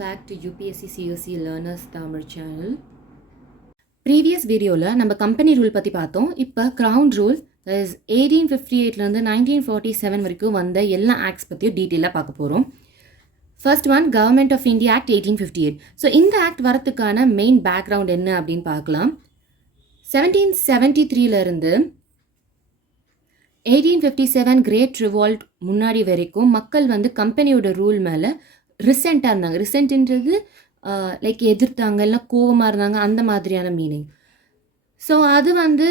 back to UPSC COC Learners Tamil channel. Previous videoல நம்ம company rule பற்றி பார்த்தோம். இப்போ கிரவுன் ரூல் that is 1858லேருந்து 1947 வரைக்கும் வந்த எல்லா ஆக்ட்ஸ் பற்றியும் டீட்டெயிலாக பார்க்க போகிறோம். First one government of India act 1858. So இந்த ஆக்ட் வரத்துக்கான மெயின் பேக்ரவுண்ட் என்ன அப்படின்னு பார்க்கலாம். 1773லேருந்து 1857 கிரேட் ரிவால்ட் முன்னாடி வரைக்கும் மக்கள் வந்து கம்பெனியோட ரூல் மேலே ரிசென்ட்டாக இருந்தாங்க. ரிசென்ட்ன்றது லைக் எதிர்த்தாங்க, இல்லை கோவமாக இருந்தாங்க, அந்த மாதிரியான மீனிங். ஸோ அது வந்து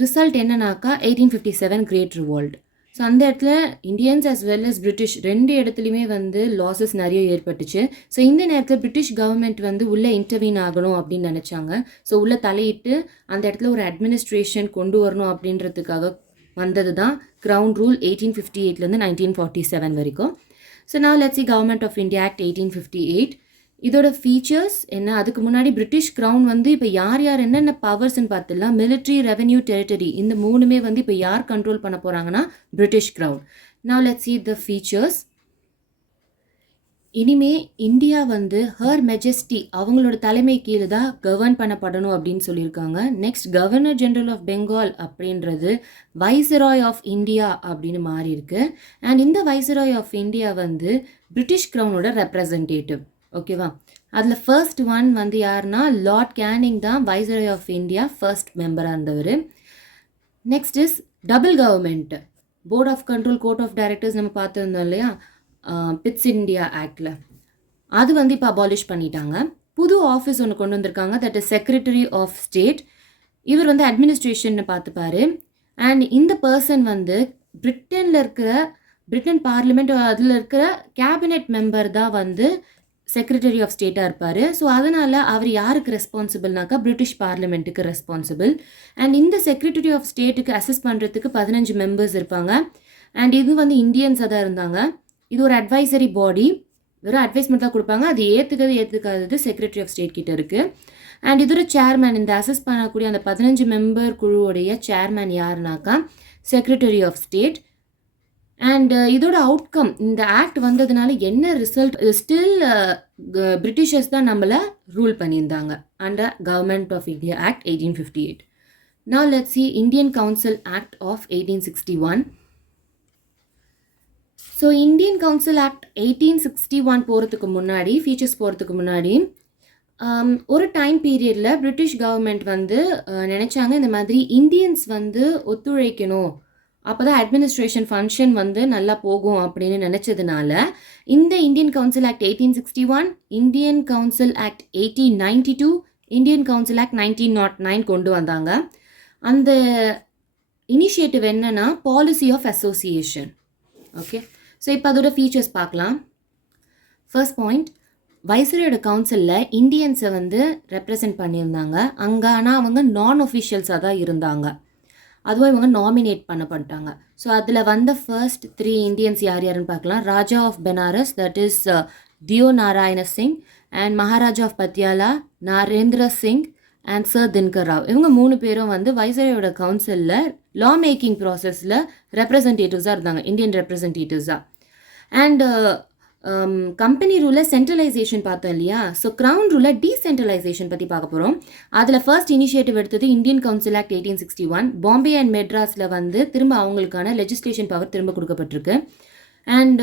ரிசல்ட் என்னன்னாக்கா 1857 கிரேட் ரிவால்ட். ஸோ அந்த இடத்துல Indians as well as British ரெண்டு இடத்துலையுமே வந்து லாஸஸ் நிறைய ஏற்பட்டுச்சு. ஸோ இந்த நேரத்தில் பிரிட்டிஷ் கவர்மெண்ட் வந்து உள்ளே இன்டர்வீன் ஆகணும் அப்படின்னு நினச்சாங்க. ஸோ உள்ளே தலையிட்டு அந்த இடத்துல ஒரு அட்மினிஸ்ட்ரேஷன் கொண்டு வரணும் அப்படின்றதுக்காக வந்தது தான் கிரவுன் ரூல் 1858லேருந்து 1947 வரைக்கும். So now let's see Government of India Act 1858. இதோட ஃபீச்சர்ஸ் என்ன, அதுக்கு முன்னாடி பிரிட்டிஷ் க்ரௌன் வந்து இப்போ யார் என்னென்ன பவர்ஸ்ன்னு பார்த்துலாம். மிலிட்ரி, ரெவென்யூ, டெரிட்டரி, இந்த மூணுமே வந்து இப்போ யார் கண்ட்ரோல் பண்ண போகிறாங்கன்னா British crown. now let's see the features. இனிமே இந்தியா வந்து ஹர் மெஜஸ்டி அவங்களோட தலைமை கீழே தான் கவர்ன் பண்ணப்படணும் அப்படின்னு சொல்லியிருக்காங்க. Next governor general of Bengal அப்படின்றது வைஸ்ராய் ஆஃப் இந்தியா அப்படின்னு மாறி இருக்கு. அண்ட் இந்த வைஸ்ராய் ஆஃப் இந்தியா வந்து பிரிட்டிஷ் க்ரௌனோட ரெப்ரசன்டேட்டிவ். ஓகேவா? அதில் ஃபர்ஸ்ட் ஒன் வந்து யாருன்னா லார்ட் கேனிங் தான் வைஸ்ராய் ஆஃப் இந்தியா ஃபர்ஸ்ட் மெம்பராக இருந்தவர். Next is double government, board of control, court of directors நம்ம பார்த்துருந்தோம் இல்லையா பிட்ஸ் இந்தியா ஆக்டில். அது வந்து இப்போ அபாலிஷ் பண்ணிட்டாங்க. புது ஆஃபீஸ் ஒன்று கொண்டு வந்திருக்காங்க, that is secretary of state. இவர் வந்து அட்மினிஸ்ட்ரேஷன் பார்த்துப்பாரு. அண்ட் இந்த பர்சன் வந்து பிரிட்டன் பார்லிமெண்ட் அதில் இருக்கிற கேபினெட் மெம்பர் தான் வந்து செக்ரட்டரி ஆஃப் ஸ்டேட்டாக இருப்பார். ஸோ அதனால் அவர் யாருக்கு ரெஸ்பான்சிபிள்னாக்கா பிரிட்டிஷ் பார்லிமெண்ட்டுக்கு ரெஸ்பான்சிபிள். அண்ட் இந்த செக்ரட்டரி ஆஃப் ஸ்டேட்டுக்கு அசஸ் பண்ணுறதுக்கு 15 மெம்பர்ஸ் இருப்பாங்க. அண்ட் இது வந்து இந்தியன்ஸாக தான் இருந்தாங்க. இது ஒரு அட்வைசரி பாடி, வெறும் அட்வைஸ்மெண்ட் தான் கொடுப்பாங்க. அது ஏற்றுக்காதது செக்ரட்டரி ஆஃப் ஸ்டேட் கிட்ட இருக்குது. அண்ட் இதோட சேர்மேன், இந்த அசஸ் பண்ணக்கூடிய அந்த 15 மெம்பர் குழுவுடைய சேர்மேன் யாருனாக்கா செக்ரட்டரி ஆஃப் ஸ்டேட். அண்ட் இதோட அவுட்கம், இந்த ஆக்ட் வந்ததுனால என்ன ரிசல்ட், ஸ்டில் பிரிட்டிஷர்ஸ் தான் நம்மளை ரூல் பண்ணியிருந்தாங்க under government of India act 1858. now let's see Indian council act of 1861. So Indian council act 1861 போகிறதுக்கு முன்னாடி, ஃபீச்சர்ஸ் போகிறதுக்கு முன்னாடி ஒரு டைம் பீரியடில் பிரிட்டிஷ் கவர்மெண்ட் வந்து நினச்சாங்க இந்த மாதிரி இந்தியன்ஸ் வந்து ஒத்துழைக்கணும், அப்போ தான் அட்மினிஸ்ட்ரேஷன் ஃபங்க்ஷன் வந்து நல்லா போகும் அப்படின்னு நினச்சதுனால இந்த Indian council act 1861, Indian council act 1892, Indian council act 1909 கொண்டு வந்தாங்க. அந்த இனிஷியேட்டிவ் என்னன்னா policy of association. Okay, so இப்போ அதோட ஃபீச்சர்ஸ் பார்க்கலாம். ஃபர்ஸ்ட் பாயிண்ட், வைஸ்ராயோட கவுன்சிலில் இந்தியன்ஸை வந்து ரெப்ரசன்ட் பண்ணியிருந்தாங்க அங்கே. ஆனால் அவங்க நான் ஒஃபிஷியல்ஸாக தான் இருந்தாங்க. அதுவும் இவங்க நாமினேட் பண்ணப்பட்டாங்க. ஸோ அதில் வந்த ஃபர்ஸ்ட் 3 இந்தியன்ஸ் யாருன்னு பார்க்கலாம். Raja of Benares, that is Deo Narayan Singh. And Maharaja of Patiala Narendra Singh and sir Dinkar Rao. இவங்க 3 பேரும் வந்து வைஸ்ராயோட கவுன்சிலில் லா மேக்கிங் ப்ராசஸில் ரெப்ரசன்டேட்டிவ்ஸாக இருந்தாங்க, இந்தியன் ரெப்ரசன்டேட்டிவ்ஸாக. அண்ட் கம்பெனி ரூலில் சென்ட்ரலைசேஷன் பார்த்தோம் இல்லையா. ஸோ க்ரௌன் ரூலில் டீசென்ட்ரலைசேஷன் பற்றி பார்க்க போகிறோம். அதில் ஃபர்ஸ்ட் இனிஷியேட்டிவ் எடுத்தது Indian council act 1861. Bombay and மெட்ராஸில் வந்து திரும்ப அவங்களுக்கான லெஜிஸ்லேஷன் பவர் திரும்ப கொடுக்கப்பட்டிருக்கு. And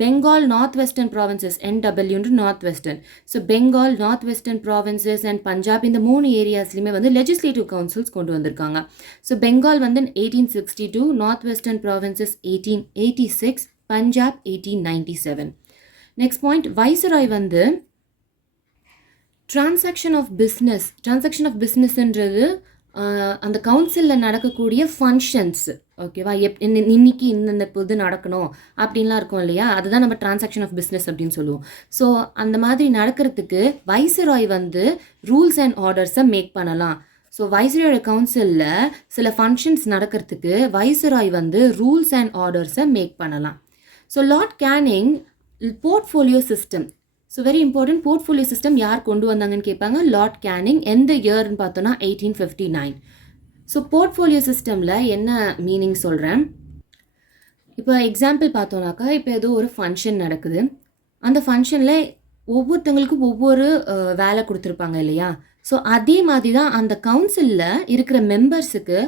Bengal north western provinces, NW north western. So Bengal, north western provinces and Punjab, இந்த 3 ஏரியாஸ்லையுமே வந்து லெஜிஸ்லேட்டிவ் கவுன்சில்ஸ் கொண்டு வந்திருக்காங்க. ஸோ பெங்கால் வந்து 1862, north western provinces 1886, Punjab 1897. Next point, viceroy வந்து டிரான்சாக்ஷன் ஆஃப் பிஸ்னஸ்ன்றது அந்த கவுன்சிலில் நடக்கக்கூடிய ஃபங்க்ஷன்ஸ். ஓகேவா? இன்னைக்கு இந்த இது நடக்கணும் அப்படின்லாம் இருக்கும் இல்லையா, அதுதான் நம்ம டிரான்சாக்ஷன் ஆஃப் பிஸ்னஸ் அப்படின்னு சொல்லுவோம். ஸோ அந்த மாதிரி நடக்கிறதுக்கு வைஸ்ராய் வந்து ரூல்ஸ் அண்ட் ஆர்டர்ஸை மேக் பண்ணலாம். ஸோ வைஸ்ராயோட கவுன்சிலில் சில ஃபங்க்ஷன்ஸ் நடக்கிறதுக்கு வைஸ்ராய் வந்து ரூல்ஸ் அண்ட் ஆர்டர்ஸை மேக் பண்ணலாம். So Lord Canning portfolio system. So very important, portfolio system யார் கொண்டு வந்தாங்கன்னு கேட்பாங்க. Lord Canning. எந்த இயர்னு பார்த்தோன்னா 1859. ஸோ போர்ட்ஃபோலியோ சிஸ்டமில் என்ன மீனிங் சொல்கிறேன். இப்போ எக்ஸாம்பிள் பார்த்தோன்னாக்கா, இப்போ ஏதோ ஒரு ஃபங்க்ஷன் நடக்குது. அந்த ஃபங்க்ஷனில் ஒவ்வொருத்தங்களுக்கும் ஒவ்வொரு வேலை கொடுத்துருப்பாங்க இல்லையா? ஸோ அதே மாதிரி தான் அந்த கவுன்சிலில் இருக்கிற மெம்பர்ஸுக்கு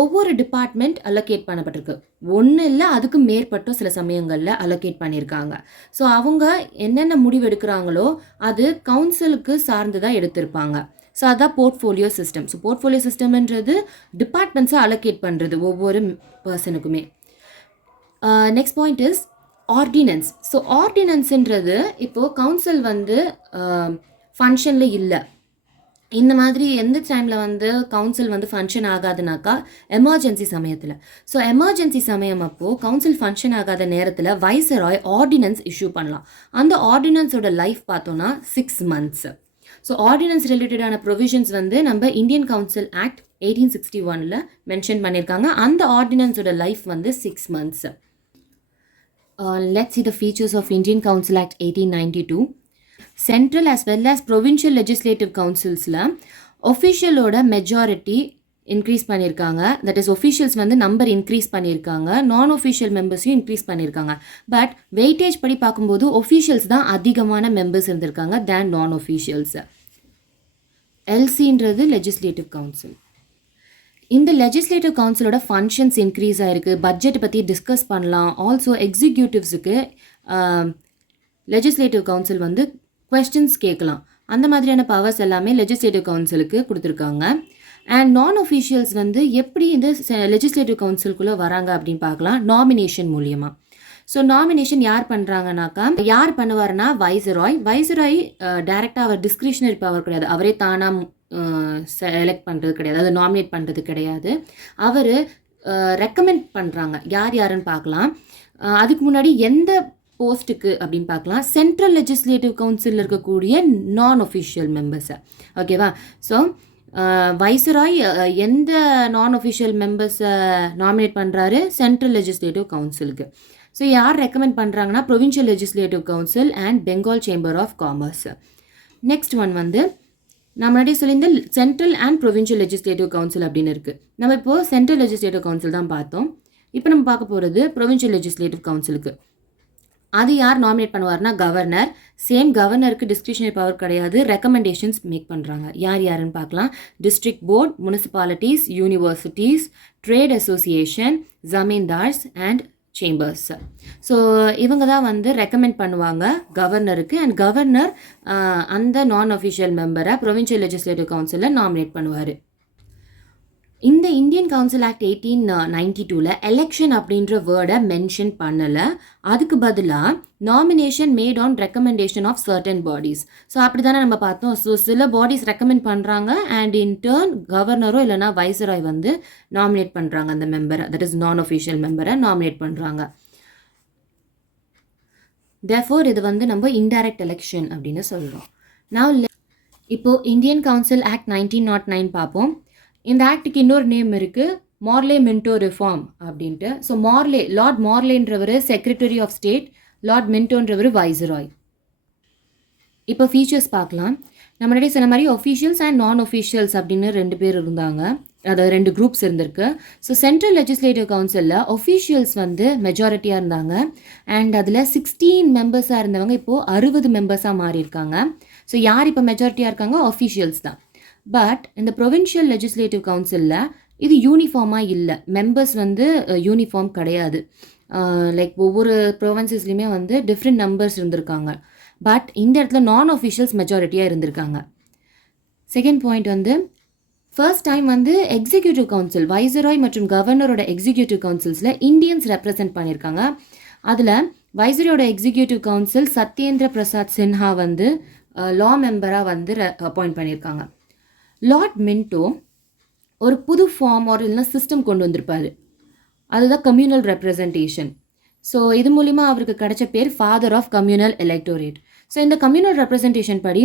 ஒவ்வொரு டிபார்ட்மெண்ட் அலோகேட் பண்ணப்பட்டிருக்கு. ஒன்று இல்லை அதுக்கு மேற்பட்டும் சில சமயங்களில் அலோகேட் பண்ணியிருக்காங்க. ஸோ அவங்க என்னென்ன முடிவு எடுக்கிறாங்களோ அது கவுன்சிலுக்கு சார்ந்து தான் எடுத்திருப்பாங்க. ஸோ அதான் போர்ட்ஃபோலியோ சிஸ்டம். ஸோ போர்ட்ஃபோலியோ சிஸ்டம்ன்றது டிபார்ட்மெண்ட்ஸை அலோகேட் பண்ணுறது ஒவ்வொரு பர்சனுக்குமே. Next point is ordinance. So ஆர்டினன்ஸுன்றது இப்போது கவுன்சில் வந்து ஃபங்க்ஷனில் இல்லை, இந்த மாதிரி எந்த டைமில் வந்து கவுன்சில் வந்து ஃபங்க்ஷன் ஆகாதுனாக்கா எமர்ஜென்சி சமயத்தில். ஸோ எமர்ஜென்சி சமயம் அப்போது கவுன்சில் ஃபங்க்ஷன் ஆகாத நேரத்தில் வைசராய் ஆர்டினன்ஸ் இஷ்யூ பண்ணலாம். அந்த ஆர்டினன்ஸோட லைஃப் பார்த்தோன்னா 6 months. ஸோ ஆர்டினன்ஸ் ரிலேட்டடான ப்ரொவிஷன்ஸ் வந்து நம்ம இந்தியன் கவுன்சில் ஆக்ட் 1861 மென்ஷன் பண்ணியிருக்காங்க. அந்த ஆர்டினன்ஸோட லைஃப் வந்து 6 months. Let's see the features of Indian Council Act 1892. Central as well as provincial legislative councilsல officialோட மெஜாரிட்டி இன்க்ரீஸ் பண்ணியிருக்காங்க. தட் இஸ் ஒஃபிஷியல்ஸ் வந்து நம்பர் இன்க்ரீஸ் பண்ணியிருக்காங்க, நான் ஒஃபிஷியல் மெம்பர்ஸையும் இன்க்ரீஸ் பண்ணியிருக்காங்க. பட் வெயிட்டேஜ் படி பார்க்கும்போது ஒஃபிஷியல்ஸ் தான் அதிகமான மெம்பர்ஸ் இருந்திருக்காங்க தேன் நான் ஒஃபிஷியல்ஸ். எல்சின்றது லெஜிஸ்லேட்டிவ் கவுன்சில். இந்த லெஜிஸ்லேட்டிவ் கவுன்சிலோட ஃபங்க்ஷன்ஸ் இன்க்ரீஸ் ஆகிருக்கு. பட்ஜெட் பற்றி டிஸ்கஸ் பண்ணலாம். ஆல்சோ எக்ஸிக்யூட்டிவ்ஸுக்கு லெஜிஸ்லேட்டிவ் கவுன்சில் வந்து கொஸ்டின்ஸ் கேட்கலாம். அந்த மாதிரியான பவர்ஸ் எல்லாமே லெஜிஸ்லேட்டிவ் கவுன்சிலுக்கு கொடுத்துருக்காங்க. அண்ட் நான் ஒஃபிஷியல்ஸ் வந்து எப்படி இந்த லெஜிஸ்லேட்டிவ் கவுன்சிலுக்குள்ளே வராங்க அப்படின்னு பார்க்கலாம், நாமினேஷன் மூலியமாக. ஸோ நாமினேஷன் யார் பண்ணுறாங்கனாக்கா, யார் பண்ணுவார்னா வைசராய். வைசராய் டைரெக்டாக அவர் டிஸ்கிரிஷனரி பவர் கிடையாது, அவரே தானாக செலக்ட் பண்ணுறது கிடையாது, அது நாமினேட் பண்ணுறது கிடையாது. அவர் ரெக்கமெண்ட் பண்ணுறாங்க. யார் யாருன்னு பார்க்கலாம். அதுக்கு முன்னாடி எந்த போஸ்ட்டுக்கு அப்படின்னு பார்க்கலாம், சென்ட்ரல் லெஜிஸ்லேட்டிவ் கவுன்சிலில் இருக்கக்கூடிய நான் ஒஃபிஷியல் மெம்பர்ஸை. ஓகேவா? ஸோ வைசராய் எந்த நான் ஒஃபிஷியல் மெம்பர்ஸை நாமினேட் பண்ணுறாரு, சென்ட்ரல் லெஜிஸ்லேட்டிவ் கவுன்சிலுக்கு. ஸோ யார் ரெக்கமெண்ட் பண்ணுறாங்கன்னா provincial legislative council and Bengal chamber of commerce. Next one வந்து நான் முன்னாடியே சொல்லியிருந்த central and provincial legislative council அப்படின்னு இருக்குது. நம்ம இப்போது சென்ட்ரல் லெஜிஸ்லேட்டிவ் கவுன்சில் தான் பார்த்தோம். இப்போ நம்ம பார்க்க போகிறது ப்ரொவின்ஷியல் லெஜிஸ்லேட்டிவ் கவுன்சிலுக்கு. அது யார் நாமினேட் பண்ணுவார்னா கவர்னர். சேம் கவர்னருக்கு டிஸ்கிரிஷனரி பவர் கிடையாது, ரெக்கமெண்டேஷன்ஸ் மேக் பண்ணுறாங்க. யார் யாருன்னு பார்க்கலாம். District board, municipalities, universities, trade association, zamindars and chambers. So இவங்க தான் வந்து ரெக்கமெண்ட் பண்ணுவாங்க கவர்னருக்கு. அண்ட் கவர்னர் அந்த நான் அஃபிஷியல் மெம்பரை ப்ரொவின்ஷியல் லெஜிஸ்லேட்டிவ் கவுன்சிலில் நாமினேட் பண்ணுவார். இந்த இந்தியன் கவுன்சில் ஆக்ட் 1892 எலெக்ஷன் அப்படின்ற வேர்டை மென்ஷன் பண்ணலை. அதுக்கு பதிலாக nomination made on recommendation of certain bodies. So அப்படி தானே நம்ம பார்த்தோம். ஸோ சில பாடிஸ் ரெக்கமெண்ட் பண்ணுறாங்க அண்ட் இன் டர்ன் கவர்னரோ இல்லைனா வைசராய் வந்து நாமினேட் பண்ணுறாங்க அந்த மெம்பரை, தட் இஸ் நான் ஒஃபிஷியல் மெம்பரை நாமினேட் பண்ணுறாங்க. தேர்ஃபோர் இது வந்து நம்ம இன்டைரக்ட் எலெக்ஷன் அப்படின்னு சொல்கிறோம். நான் இப்போது இந்தியன் கவுன்சில் ஆக்ட் 1909 பார்ப்போம். இந்த ஆக்டுக்கு இன்னொரு நேம் இருக்குது, மார்லே மின்டோ ரிஃபார்ம் அப்படின்ட்டு. ஸோ மார்லே, லார்ட் மார்லேன்றவர் செக்ரட்டரி ஆஃப் ஸ்டேட், லார்ட் மின்டோன்றவர் வைசராய். இப்போ ஃபீச்சர்ஸ் பார்க்கலாம். நம்ம முன்னாடி சொன்ன மாதிரி ஒஃபிஷியல்ஸ் அண்ட் நான் ஒஃபிஷியல்ஸ் அப்படின்னு 2 பேர் இருந்தாங்க, அதாவது 2 குரூப்ஸ் இருந்திருக்கு. ஸோ சென்ட்ரல் லெஜிஸ்லேட்டிவ் கவுன்சிலில் ஒஃபிஷியல்ஸ் வந்து மெஜாரிட்டியாக இருந்தாங்க அண்ட் அதில் 16 மெம்பர்ஸாக இருந்தவங்க இப்போது 60 மெம்பர்ஸாக மாறியிருக்காங்க. ஸோ யார் இப்போ மெஜாரிட்டியாக இருக்காங்க? ஒஃபிஷியல்ஸ் தான். பட் இந்த ப்ரொவின்ஷியல் லெஜிஸ்லேட்டிவ் கவுன்சிலில் இது யூனிஃபார்மாக இல்லை, மெம்பர்ஸ் வந்து யூனிஃபார்ம் கிடையாது. லைக் ஒவ்வொரு ப்ரொவின்சஸ்லையுமே வந்து டிஃப்ரெண்ட் நம்பர்ஸ் இருந்திருக்காங்க. பட் இந்த இடத்துல நான் ஒஃபிஷியல்ஸ் மெஜாரிட்டியாக இருந்திருக்காங்க. செகண்ட் பாயிண்ட் வந்து ஃபர்ஸ்ட் டைம் வந்து எக்ஸிக்யூட்டிவ் கவுன்சில், வைசராய் மற்றும் கவர்னரோட எக்ஸிக்யூட்டிவ் கவுன்சில்ஸில் இந்தியன்ஸ் ரெப்ரசன்ட் பண்ணியிருக்காங்க. அதில் வைசராயோட எக்ஸிக்யூட்டிவ் கவுன்சில் சத்யேந்திர பிரசாத் சின்ஹா வந்து லா மெம்பராக வந்து அப்பாயிண்ட் பண்ணியிருக்காங்க. லார்ட் மின்டோ ஒரு புது ஃபார்ம் ஒரு இல்லைனா சிஸ்டம் கொண்டு வந்திருப்பார், அதுதான் கம்யூனல் ரெப்ரசன்டேஷன். ஸோ இது மூலிமா அவருக்கு கிடைச்ச பேர் father of communal electorate. So இந்த கம்யூனல் ரெப்ரசன்டேஷன் படி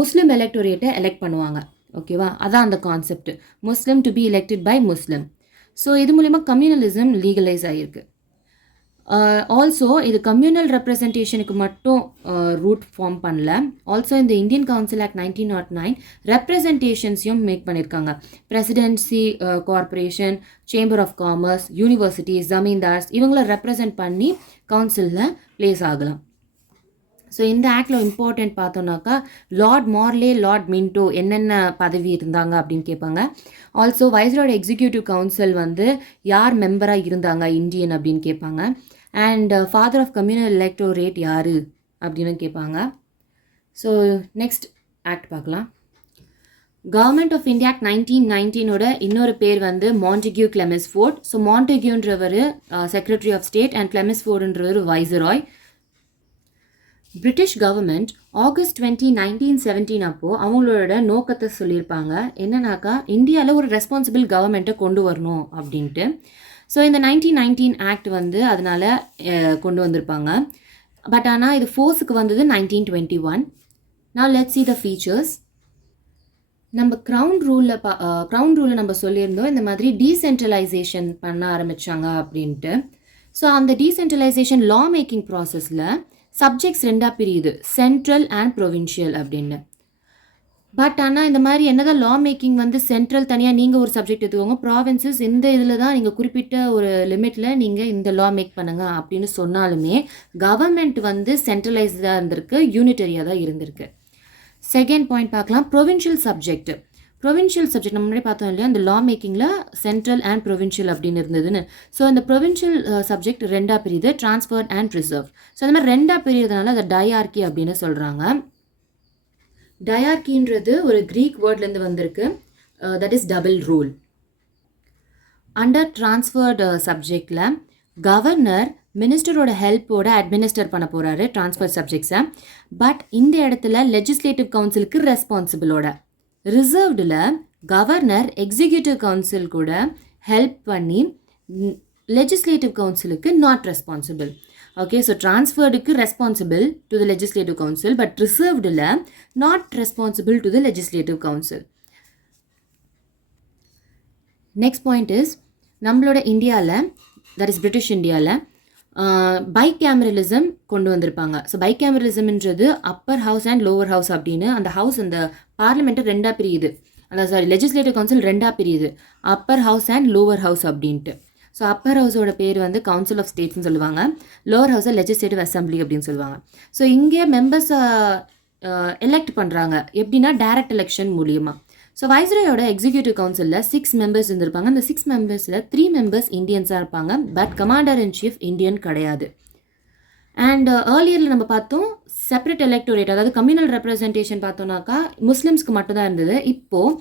முஸ்லீம் எலெக்டோரேட்டை எலெக்ட் பண்ணுவாங்க. ஓகேவா? அதான் அந்த concept, Muslim to be elected by Muslim. So இது மூலிமா கம்யூனலிசம் லீகலைஸ் ஆகிருக்கு. ஆல்சோ இது கம்யூனல் ரெப்ரசன்டேஷனுக்கு மட்டும் ரூட் ஃபார்ம் பண்ணல. ஆல்சோ இந்த இந்தியன் கவுன்சில் ஆக்ட் 1909 ரெப்ரசன்டேஷன்ஸையும் மேக் பண்ணியிருக்காங்க. Presidency corporation, chamber of commerce, universities, zamindars இவங்கள ரெப்ரசன்ட் பண்ணி கவுன்சிலில் பிளேஸ் ஆகலாம். ஸோ இந்த ஆக்டில் இம்பார்ட்டன்ட் பார்த்தோன்னாக்கா லார்ட் மார்லே, லார்ட் மின்டோ என்னென்ன பதவி இருந்தாங்க அப்படின்னு கேட்பாங்க. ஆல்சோ வைஸ்ராயோட எக்ஸிக்யூட்டிவ் கவுன்சில் வந்து யார் மெம்பராக இருந்தாங்க இந்தியன் அப்படின்னு கேட்பாங்க. And father of communal electorate யார் அப்படின்னு கேட்பாங்க. ஸோ நெக்ஸ்ட் ஆக்ட் பார்க்கலாம். கவர்மெண்ட் ஆஃப் இந்தியா ஆக்ட் 1919ஓட இன்னொரு பேர் வந்து மாண்டெக்யூ கிளெமெஸ்ஃபோர்ட். ஸோ மாண்டெக்யூன்றவர் செக்ரட்டரி ஆஃப் ஸ்டேட் அண்ட் கிளெமெஸ்ஃபோர்டுன்றவர் வைஸ்ராய். பிரிட்டிஷ் கவர்மெண்ட் ஆகஸ்ட் 20, 1917 அப்போது அவங்களோட நோக்கத்தை சொல்லியிருப்பாங்க. என்னன்னாக்கா இந்தியாவில் ஒரு ரெஸ்பான்சிபிள் கவர்மெண்ட்டை கொண்டு வரணும் அப்படின்ட்டு. ஸோ இந்த 1919 ஆக்ட் வந்து அதனால் கொண்டு வந்திருப்பாங்க. பட் ஆனால் இது ஃபோர்ஸுக்கு வந்தது 1921. Now let's see the features. நம்ம க்ரௌன் ரூலில் நம்ம சொல்லியிருந்தோம் இந்த மாதிரி டீசென்ட்ரலைசேஷன் பண்ண ஆரம்பித்தாங்க அப்படின்ட்டு. ஸோ அந்த டீசென்ட்ரலைசேஷன் லா மேக்கிங் ப்ராசஸில் சப்ஜெக்ட்ஸ் ரெண்டாக பிரியுது, சென்ட்ரல் அண்ட் ப்ரொவின்ஷியல் அப்படின்னு. பட் ஆனால் இந்த மாதிரி என்னதான் லா மேக்கிங் வந்து சென்ட்ரல் தனியாக நீங்கள் ஒரு சப்ஜெக்ட் எடுத்துக்கோங்க, ப்ராவின்சஸ் இந்த இதில் தான் நீங்கள் குறிப்பிட்ட ஒரு லிமிட்டில் நீங்கள் இந்த லா மேக் பண்ணுங்க அப்படின்னு சொன்னாலுமே கவர்மெண்ட் வந்து சென்ட்ரலைஸ்டாக இருந்திருக்கு, யூனிட்டரியாக தான் இருந்திருக்கு. செகண்ட் பாயிண்ட் பார்க்கலாம், ப்ரொவின்ஷியல் சப்ஜெக்ட். நம்ம முன்னாடி பார்த்தோம் இல்லையா, இந்த லா மேக்கிங்கில் சென்ட்ரல் அண்ட் ப்ரொவின்ஷியல் அப்படின்னு இருந்ததுன்னு. ஸோ இந்த ப்ரொவின்ஷியல் சப்ஜெக்ட் ரெண்டாக பிரியுது, ட்ரான்ஸ்ஃபர்ட் அண்ட் ப்ரிசர்வ். ஸோ அந்த மாதிரி ரெண்டாக பிரியறதுனால அதை டயார்கி அப்படின்னு சொல்கிறாங்க. டயார்கின்றது ஒரு க்ரீக் வேர்ட்லேருந்து வந்திருக்கு, that is double rule. Under transferred சப்ஜெக்டில் கவர்னர் மினிஸ்டரோட ஹெல்ப்போட அட்மினிஸ்டர் பண்ண போகிறாரு ட்ரான்ஸ்ஃபர் சப்ஜெக்ட்ஸை. பட் இந்த இடத்துல லெஜிஸ்லேட்டிவ் கவுன்சிலுக்கு ரெஸ்பான்சிபிளோட. ரிசர்வ்டில் கவர்னர் எக்ஸிக்யூட்டிவ் கவுன்சில் கூட ஹெல்ப் பண்ணி லெஜிஸ்லேட்டிவ் கவுன்சிலுக்கு நாட் ரெஸ்பான்சிபிள். ஓகே, ஸோ ட்ரான்ஸ்ஃபர்டுக்கு responsible to the legislative council, but ரிசர்வ்டில் not responsible to the legislative council. Next point is, நம்மளோட இந்தியாவில், தட் இஸ் பிரிட்டிஷ் இந்தியாவில் பைகேமரலிசம் கொண்டு வந்திருப்பாங்க. ஸோ பைகேமரலிசம்ன்றது upper house and lower house அப்படின்னு அந்த ஹவுஸ், அந்த பார்லிமெண்ட்டு ரெண்டாக பிரியுது, அதான் லெஜிஸ்லேட்டிவ் கவுன்சில் ரெண்டாக பிரியுது, upper house and lower house அப்படின்ட்டு. ஸோ அப்பர் ஹவுஸோட பேர் வந்து கவுன்சில் ஆஃப் ஸ்டேட்ஸ்னு சொல்லுவாங்க, லோவர் ஹவுஸை லெஜிஸ்லேட்டிவ் அசம்பிளி அப்படின்னு சொல்லுவாங்க. ஸோ இங்கே மெம்பர்ஸை எலெக்ட் பண்ணுறாங்க எப்படின்னா டைரக்ட் எலெக்ஷன் மூலியமாக. ஸோ வைஸ்ராயோட எக்ஸிக்யூட்டிவ் கவுன்சிலில் 6 மெம்பர்ஸ் இருந்திருப்பாங்க. அந்த 6 மெம்பர்ஸில் 3 மெம்பர்ஸ் இந்தியன்ஸாக இருப்பாங்க, but commander in chief Indian கிடையாது. அண்ட் ஏர்லியரில் நம்ம பார்த்தோம் செப்பரேட் எலெக்டோரேட், அதாவது கம்யூனல் ரெப்ரசன்டேஷன் பார்த்தோம்னாக்கா முஸ்லிம்ஸ்க்கு மட்டும்தான் இருந்தது. இப்போது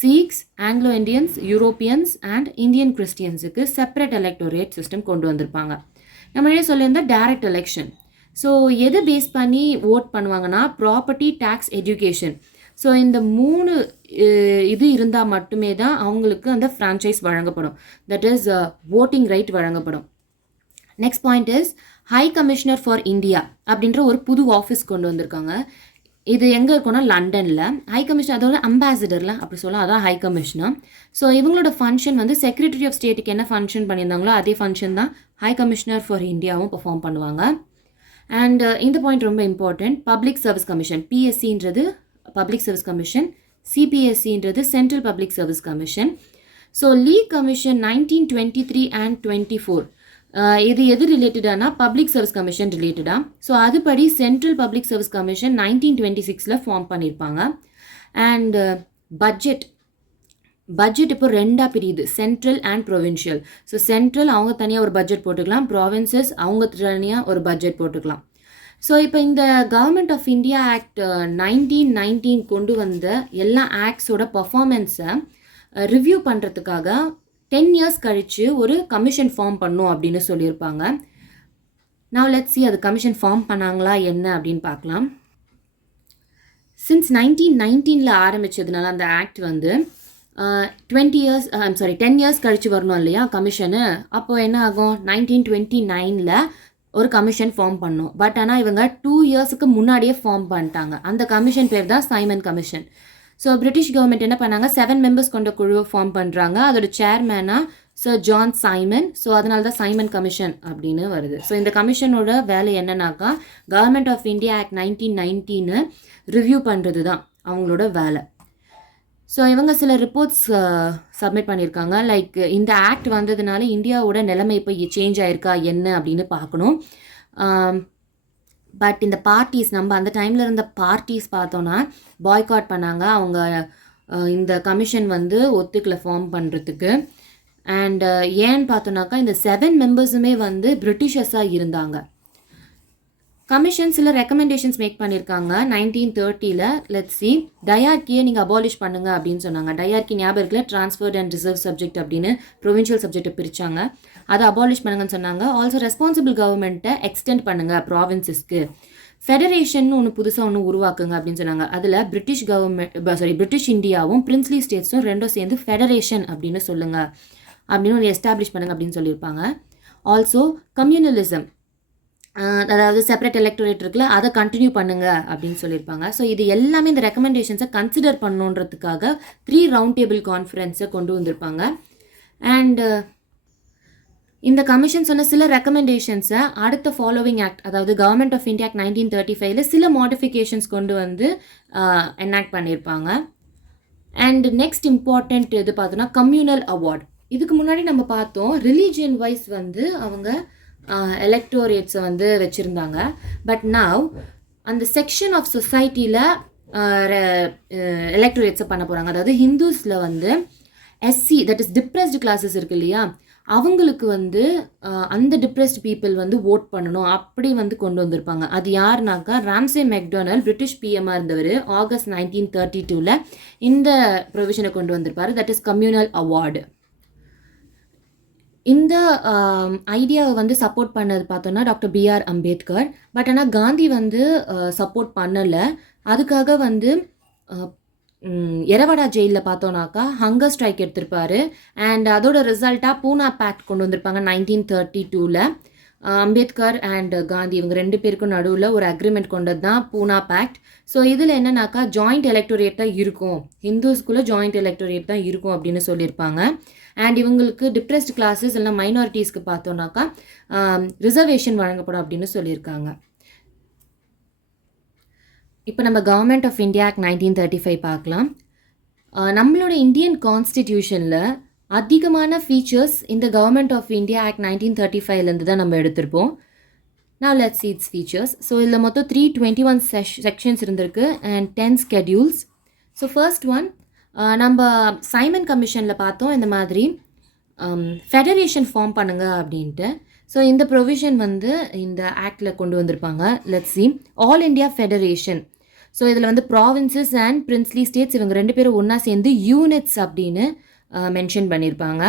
Sikhs, Anglo Indians, Europeans and Indian கிறிஸ்டியன்ஸுக்கு செப்பரேட் எலெக்டோரேட் சிஸ்டம் கொண்டு வந்திருப்பாங்க. நம்ம சொல்லியிருந்தால் டைரக்ட் எலெக்ஷன். ஸோ எது பேஸ் பண்ணி ஓட் பண்ணுவாங்கன்னா ப்ராப்பர்ட்டி, டேக்ஸ், எஜுகேஷன். ஸோ இந்த 3 இது இருந்தால் மட்டுமே தான் அவங்களுக்கு அந்த ஃப்ரான்ச்சைஸ் வழங்கப்படும், தட் இஸ் ஓட்டிங் ரைட் வழங்கப்படும். Next point is high commissioner for India அப்படின்ற ஒரு புது ஆஃபீஸ் கொண்டு வந்திருக்காங்க. இது எங்கே இருக்குன்னா லண்டனில். ஹை கமிஷனர் அதோட அம்பாசிடரில் அப்படி சொல்லலாம், அதான் ஹை கமிஷனர். ஸோ இவங்களோட ஃபங்க்ஷன் வந்து செக்ரட்டரி ஆஃப் ஸ்டேட்டுக்கு என்ன ஃபங்க்ஷன் பண்ணியிருந்தாங்களோ அதே ஃபங்க்ஷன் தான் ஹை கமிஷனர் ஃபார் இந்தியாவும் பெர்ஃபார்ம் பண்ணுவாங்க. அண்ட் இந்த பாயிண்ட் ரொம்ப இம்பார்ட்டன்ட், பப்ளிக் சர்வீஸ் கமிஷன், பிஎஸ்சின்றது பப்ளிக் சர்வீஸ் கமிஷன், சிபிஎஸ்சின்றது central public service commission. So Lee commission 1923 and 24 இது எது ரிலேட்டடானா பப்ளிக் சர்வீஸ் கமிஷன் ரிலேட்டடாக. ஸோ அதுபடி central public service commission 1926 form பண்ணியிருப்பாங்க. அண்ட் பட்ஜெட் இப்போ ரெண்டாக பிரியுது, central and provincial. So central அவங்க தனியாக ஒரு பட்ஜெட் போட்டுக்கலாம், ப்ராவின்சஸ் அவங்க தனியாக ஒரு பட்ஜெட் போட்டுக்கலாம். ஸோ இப்போ இந்த கவர்மெண்ட் ஆஃப் இந்தியா ஆக்ட் 1919 கொண்டு வந்த எல்லா ஆக்ட்ஸோட பர்ஃபார்மன்ஸை ரிவ்யூ பண்ணுறதுக்காக 10 இயர்ஸ் கழித்து ஒரு கமிஷன் ஃபார்ம் பண்ணும் அப்படின்னு சொல்லியிருப்பாங்க. Now let's see அது கமிஷன் ஃபார்ம் பண்ணாங்களா என்ன அப்படின்னு பார்க்கலாம். சின்ஸ் 1919 ஆரம்பித்ததுனால அந்த ஆக்ட் வந்து 10 இயர்ஸ் கழித்து வரணும் இல்லையா கமிஷனு. அப்போது என்ன ஆகும், 1929 ஒரு கமிஷன் ஃபார்ம் பண்ணோம். பட் ஆனால் இவங்க 2 இயர்ஸுக்கு முன்னாடியே ஃபார்ம் பண்ணிட்டாங்க. அந்த கமிஷன் பேர் தான் Simon commission. So British government என்ன பண்ணாங்க, 7 மெம்பர்ஸ் கொண்ட குழுவை ஃபார்ம் பண்ணுறாங்க. அதோட சேர்மேனாக சர் ஜான் சைமன். ஸோ அதனால தான் சைமன் கமிஷன் அப்படின்னு வருது. ஸோ இந்த கமிஷனோட வேலை என்னன்னாக்கா government of India act 1919 review பண்ணுறது தான் அவங்களோட வேலை. ஸோ இவங்க சில ரிப்போர்ட்ஸ் சப்மிட் பண்ணியிருக்காங்க. லைக் இந்த ஆக்ட் வந்ததுனால இந்தியாவோட நிலைமை இப்போ சேஞ்ச் ஆயிருக்கா என்ன அப்படின்னு பார்க்கணும். பட் இந்த பார்ட்டிஸ் நம்ம அந்த டைமில் இருந்த பார்ட்டிஸ் பார்த்தோன்னா பாய்காட் பண்ணாங்க. அவங்க இந்த கமிஷன் வந்து ஒத்துக்கலை ஃபார்ம் பண்ணுறதுக்கு. அண்ட் ஏன்னு பார்த்தோன்னாக்கா இந்த 7 மெம்பர்ஸுமே வந்து பிரிட்டிஷர்ஸாக இருந்தாங்க. கமிஷன் சில ரெக்கமெண்டேஷன்ஸ் மேக் பண்ணியிருக்காங்க 1930. லெட்ஸ் சி, டயார்கியை நீங்கள் அபாலிஷ் பண்ணுங்க அப்படின்னு சொன்னாங்க. டயார்கி ஞாபகம் இருக்குல்ல, ட்ரான்ஸ்ஃபர்ட் அண்ட் ரிசர்வ் சப்ஜெக்ட் அப்படின்னு ப்ரொவின்ஷியல் சப்ஜெக்டை பிரித்தாங்க. அதை அபாலிஷ் பண்ணுங்கன்னு சொன்னாங்க. ஆல்சோ ரெஸ்பான்சிபிள் கவர்மெண்ட்டை எக்ஸ்டெண்ட் பண்ணுங்கள் ப்ராவின்சஸ்க்கு. ஃபெடரேஷன் ஒன்று புதுசாக ஒன்று உருவாக்குங்க அப்படின்னு சொன்னாங்க. அதில் பிரிட்டிஷ் கவர்மெண்ட் பிரிட்டிஷ் இந்தியாவும் பிரின்ஸ்லி ஸ்டேட்ஸும் ரெண்டும் சேர்ந்து ஃபெடரேஷன் அப்படின்னு சொல்லுங்கள் அப்படின்னு ஒரு எஸ்டாப்ளிஷ் பண்ணுங்க அப்படின்னு சொல்லியிருப்பாங்க. ஆல்சோ கம்யூனலிசம், அதாவது செப்பரேட் எலக்டோரேட் இருக்குல்ல, அதை கண்டினியூ பண்ணுங்க அப்படின்னு சொல்லியிருப்பாங்க. ஸோ இது எல்லாமே இந்த ரெக்கமெண்டேஷன்ஸை கன்சிடர் பண்ணணுன்றதுக்காக 3 ரவுண்ட் டேபிள் கான்ஃபரன்ஸை கொண்டு வந்திருப்பாங்க. அண்ட் இந்த கமிஷன் சொன்ன சில ரெக்கமெண்டேஷன்ஸை அடுத்த ஃபாலோவிங் ஆக்ட், அதாவது கவர்மெண்ட் ஆஃப் இந்தியா ஆக்ட் 1935 சில மாடிஃபிகேஷன்ஸ் கொண்டு வந்து எனாக்ட் பண்ணியிருப்பாங்க. அண்ட் நெக்ஸ்ட் இம்பார்ட்டண்ட் இது பார்த்தோன்னா கம்யூனல் அவார்ட். இதுக்கு முன்னாடி நம்ம பார்த்தோம் ரிலீஜியன் வைஸ் வந்து அவங்க எலக்டோரேட்ஸை வந்து வச்சுருந்தாங்க. பட் நவ் அந்த செக்ஷன் ஆஃப் சொசைட்டியில் எலக்டோரேட்ஸை பண்ண போகிறாங்க. அதாவது ஹிந்துஸில் வந்து SC, that is depressed classes இருக்கு இல்லையா, அவங்களுக்கு வந்து அந்த டிப்ரெஸ்ட் பீப்புள் வந்து ஓட் பண்ணணும் அப்படி வந்து கொண்டு வந்திருப்பாங்க. அது யாருனாக்கா ராம்சே மெக்டொனால்ட், பிரிட்டிஷ் பிஎம்மாக இருந்தவர், ஆகஸ்ட் 1932 இந்த ப்ரொவிஷனை கொண்டு வந்திருப்பார். That is communal award. இந்த ஐடியாவை வந்து சப்போர்ட் பண்ணது பார்த்தோன்னா டாக்டர் பிஆர் அம்பேத்கர். பட் ஆனால் காந்தி வந்து சப்போர்ட் பண்ணலை. அதுக்காக வந்து எரவடா ஜெயிலில் பார்த்தோன்னாக்கா ஹங்கர் ஸ்ட்ரைக் எடுத்திருப்பாரு. அண்ட் அதோட ரிசல்ட்டாக பூனா பேக்ட் கொண்டு வந்திருப்பாங்க 1932. அம்பேத்கர் அண்ட் காந்தி இவங்க 2 பேருக்கும் நடுவில் ஒரு அக்ரிமெண்ட் கொண்டது தான் பூனா பேக்ட். ஸோ இதில் என்னன்னாக்கா ஜாயிண்ட் எலக்டோரேட் தான் இருக்கும், ஹிந்துஸ்குள்ளே ஜாயிண்ட் எலக்டோரேட் தான் இருக்கும் அப்படின்னு சொல்லியிருப்பாங்க. அண்ட் இவங்களுக்கு டிப்ரெஸ்ட் கிளாஸஸ் இல்லைனா மைனாரிட்டிஸ்க்கு பார்த்தோன்னாக்கா ரிசர்வேஷன் வழங்கப்படும் அப்படின்னு சொல்லியிருக்காங்க. இப்போ நம்ம கவர்மெண்ட் ஆஃப் இந்தியா ஆக்ட் 1935 பார்க்கலாம். நம்மளோட இந்தியன் கான்ஸ்டிடியூஷனில் அதிகமான ஃபீச்சர்ஸ் இந்த கவர்மெண்ட் ஆஃப் இந்தியா ஆக்ட் 1935 தான் நம்ம எடுத்திருப்போம். Now let's see its features. So இதில் மொத்தம் 321 செக்ஷன்ஸ் இருந்திருக்கு and 10 schedules. So first one, நம்ம சைமன் கமிஷனில் பார்த்தோம் இந்த மாதிரி ஃபெடரேஷன் ஃபார்ம் பண்ணுங்க அப்படின்ட்டு. ஸோ இந்த ப்ரொவிஷன் வந்து இந்த ஆக்டில் கொண்டு வந்திருப்பாங்க. Let's see, all India federation. So இதில் வந்து ப்ராவின்சஸ் அண்ட் பிரின்ஸ்லி ஸ்டேட்ஸ் இவங்க 2 பேரும் ஒன்றா சேர்ந்து யூனிட்ஸ் அப்படின்னு மென்ஷன் பண்ணியிருப்பாங்க.